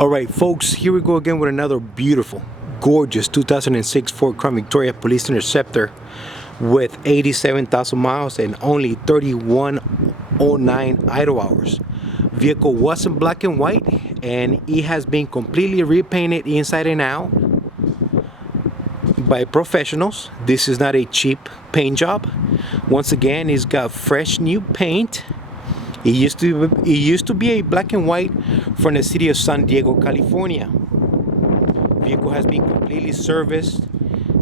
Alright folks, here we go again with another beautiful, gorgeous 2006 Ford Crown Victoria Police Interceptor with 87,000 miles and only 3109 idle hours. Vehicle wasn't black and white, and it has been completely repainted inside and out by professionals. This is not a cheap paint job. Once again, it's got fresh new paint. It used to be a black and white from the city of San Diego, California. Vehicle has been completely serviced,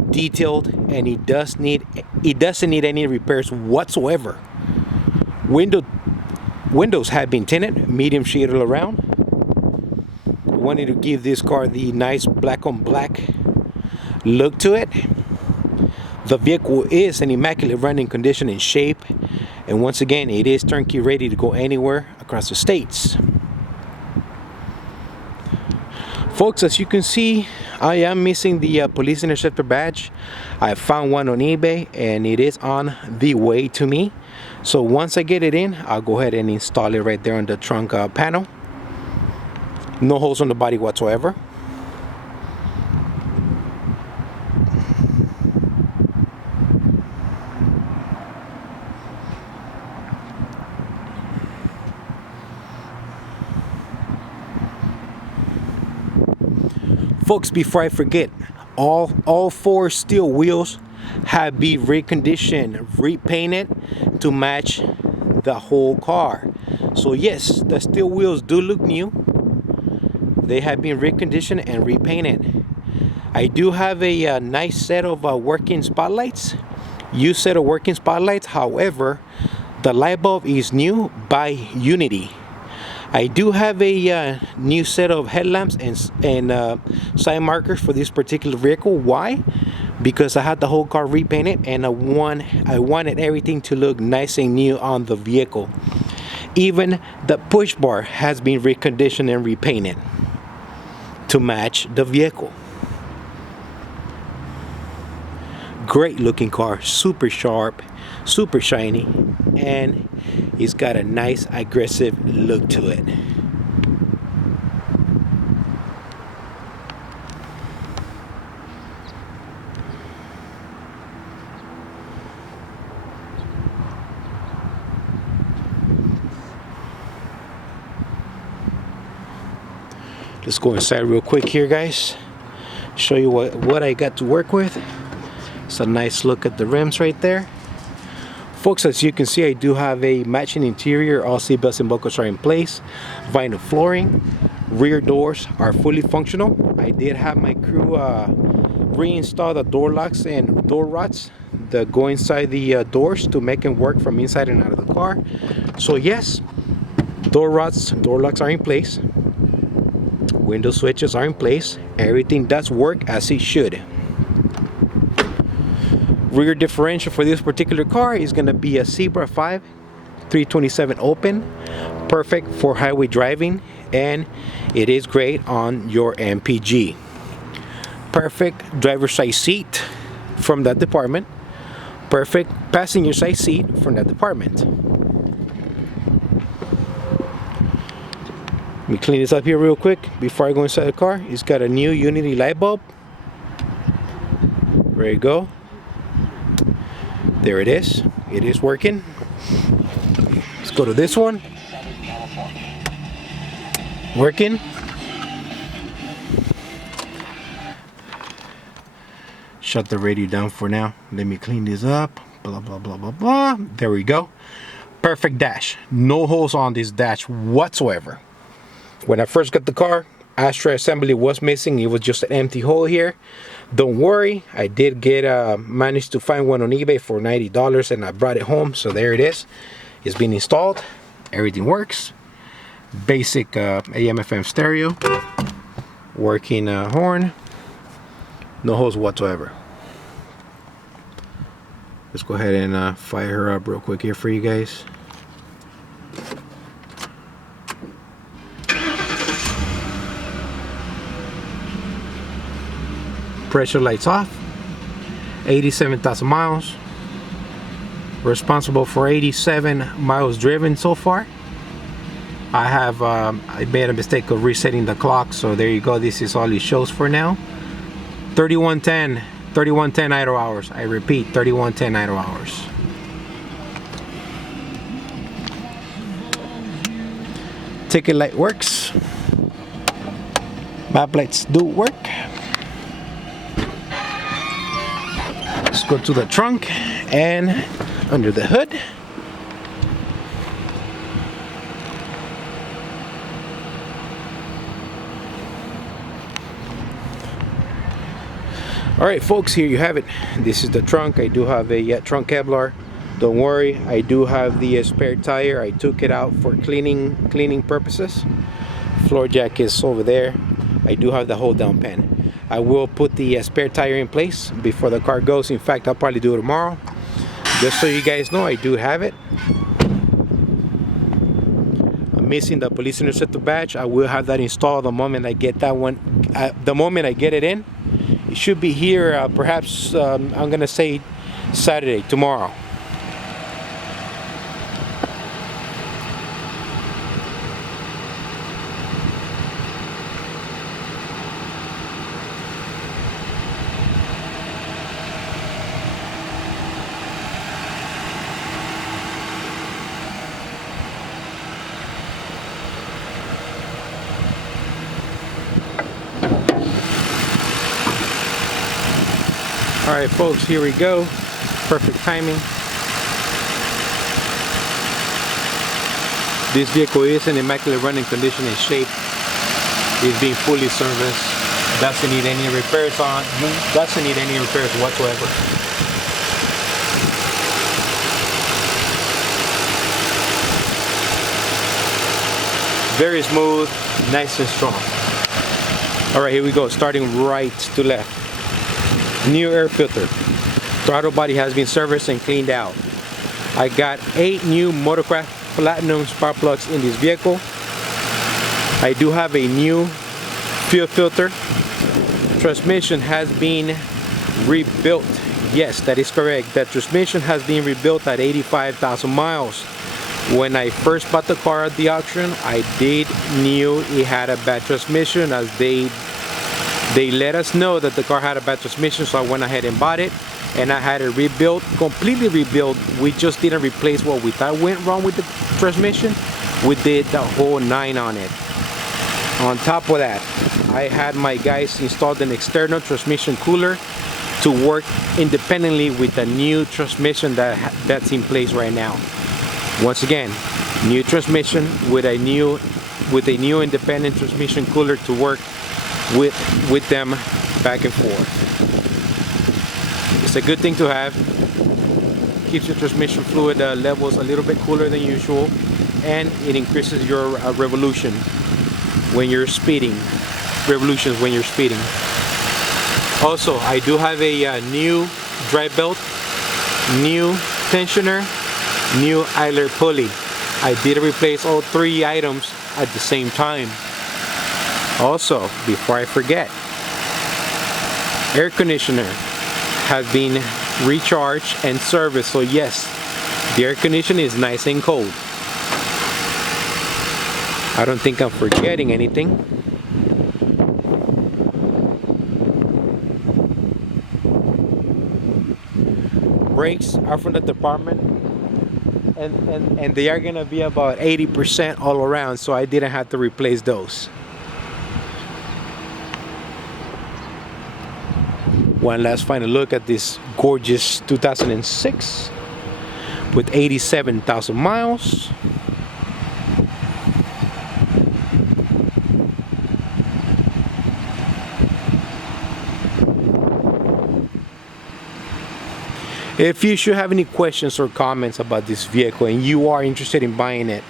detailed, and it doesn't need any repairs whatsoever. Windows have been tinted, medium shaded around. I wanted to give this car the nice black on black look to it. The vehicle is in immaculate running condition and shape, and once again, it is turnkey ready to go anywhere across the states. Folks, as you can see, I am missing the Police Interceptor badge. I found one on eBay and it is on the way to me. So once I get it in, I'll go ahead and install it right there on the trunk panel. No holes on the body whatsoever. Folks, before I forget, all four steel wheels have been reconditioned, repainted to match the whole car. So yes, the steel wheels do look new. They have been reconditioned and repainted. I do have a nice set of working spotlights, used set of working spotlights. However, the light bulb is new by Unity. I do have a new set of headlamps and side markers for this particular vehicle. Why? Because I had the whole car repainted and I wanted everything to look nice and new on the vehicle. Even the push bar has been reconditioned and repainted to match the vehicle. Great looking car, super sharp, super shiny, and it's got a nice aggressive look to it. Let's go inside real quick here, guys. Show you what I got to work with. It's a nice look at the rims right there. Folks, as you can see, I do have a matching interior. All seat belts and buckles are in place. Vinyl flooring. Rear doors are fully functional. I did have my crew reinstall the door locks and door rods that go inside the doors to make them work from inside and out of the car. So yes, door rods, door locks are in place. Window switches are in place. Everything does work as it should. Rear differential for this particular car is going to be a Zebra 5 327 open, perfect for highway driving, and it is great on your MPG. Perfect driver's side seat from that department, perfect passenger side seat from that department. Let me clean this up here real quick before I go inside the car. It's got a new Unity light bulb. There you go. There it is. It is working. Let's go to this one. Working. Shut the radio down for now. Let me clean this up. Blah, blah, blah, blah, blah. There we go. Perfect dash. No holes on this dash whatsoever. When I first got the car, ashtray assembly was missing. It was just an empty hole here. Don't worry, I did managed to find one on eBay for $90 and I brought it home. So there it is. It's been installed. Everything works. Basic AM/FM stereo. Working horn. No holes whatsoever. Let's go ahead and fire her up real quick here for you guys. Pressure lights off. 87,000 miles. Responsible for 87 miles driven so far. I made a mistake of resetting the clock, so there you go. This is all it shows for now. 3110 idle hours. I repeat, 3110 idle hours. Ticket light works. Map lights do work. Let's go to the trunk and under the hood. Alright folks, here you have it. This is the trunk. I do have a trunk Kevlar. Don't worry, I do have the spare tire. I took it out for cleaning purposes. Floor jack is over there. I do have the hold down pen. I will put the spare tire in place before the car goes. In fact, I'll probably do it tomorrow. Just so you guys know, I do have it. I'm missing the police interceptor badge. I will have that installed the moment I get that one. The moment I get it in. It should be here perhaps I'm gonna say Saturday, tomorrow. Alright folks, here we go. Perfect timing. This vehicle is in immaculate running condition and shape. It's being fully serviced. Doesn't need any repairs whatsoever. Very smooth, nice and strong. Alright, here we go, starting right to left. New air filter. Throttle body has been serviced and cleaned out. I got 8 new Motorcraft Platinum spark plugs in this vehicle. I do have a new fuel filter. Transmission has been rebuilt. Yes, that is correct. That transmission has been rebuilt at 85,000 miles. When I first bought the car at the auction, I knew it had a bad transmission, as they let us know that the car had a bad transmission, so I went ahead and bought it, and I had it rebuilt, completely rebuilt. We just didn't replace what we thought went wrong with the transmission. We did the whole 9 on it. On top of that, I had my guys installed an external transmission cooler to work independently with the new transmission that's in place right now. Once again, new transmission with a new independent transmission cooler to work with them back and forth. It's a good thing to have. Keeps your transmission fluid levels a little bit cooler than usual, and it increases your revolutions when you're speeding. Also, I do have a new drive belt, new tensioner, new idler pulley. I did replace all 3 items at the same time. Also, before I forget, air conditioner has been recharged and serviced. So yes, the air conditioner is nice and cold. I don't think I'm forgetting anything. Brakes are from the department, and they are gonna be about 80% all around, so I didn't have to replace those. One last final look at this gorgeous 2006 with 87,000 miles. If you should have any questions or comments about this vehicle and you are interested in buying it,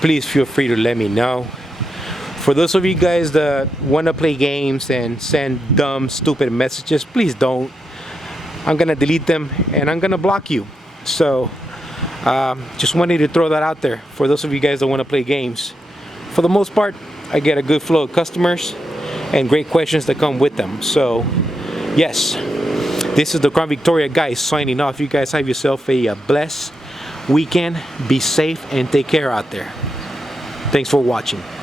please feel free to let me know. For those of you guys that want to play games and send dumb, stupid messages, please don't. I'm gonna delete them and I'm gonna block you. So just wanted to throw that out there for those of you guys that want to play games. For the most part, I get a good flow of customers and great questions that come with them. So yes, this is the Crown Victoria guy signing off. You guys have yourself a blessed weekend. Be safe and take care out there. Thanks for watching.